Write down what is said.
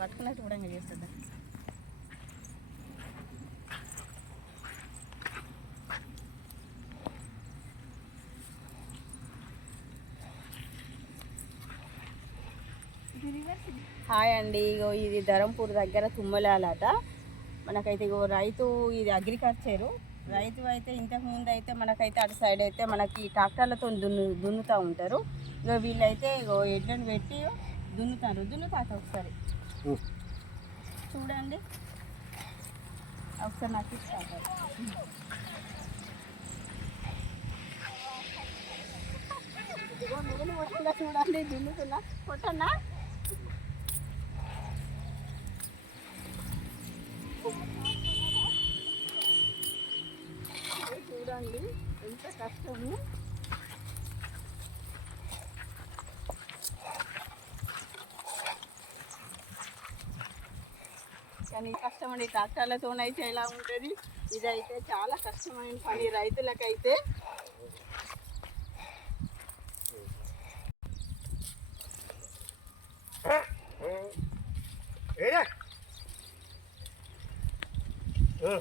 పట్టుకున్నట్టు కూడా చేస్తుంది. హాయ్ అండి, ఇగో ఇది ధరంపూర్ దగ్గర తుమ్మలాలట. మనకైతే ఇగో రైతు, ఇది అగ్రికల్చరు రైతు అయితే ఇంతకు ముందు అయితే మనకైతే అటు సైడ్ అయితే మనకి ట్రాక్టర్లతో దున్నుతూ ఉంటారు. ఇగో వీళ్ళైతే ఇగో ఎడ్లను పెట్టి దున్నుతారు ఒకసారి చూడండి, ఒకసారి నాకు ఇస్తారు. చూడండి దున్నుతున్నా, కొట్టన్నా చూడండి ఎంత కష్టము. కానీ కష్టం అండి, ట్రాక్టర్లతోనైతే ఎలా ఉంటుంది, ఇదైతే చాలా కష్టమైన పని రైతులకైతే. Yeah.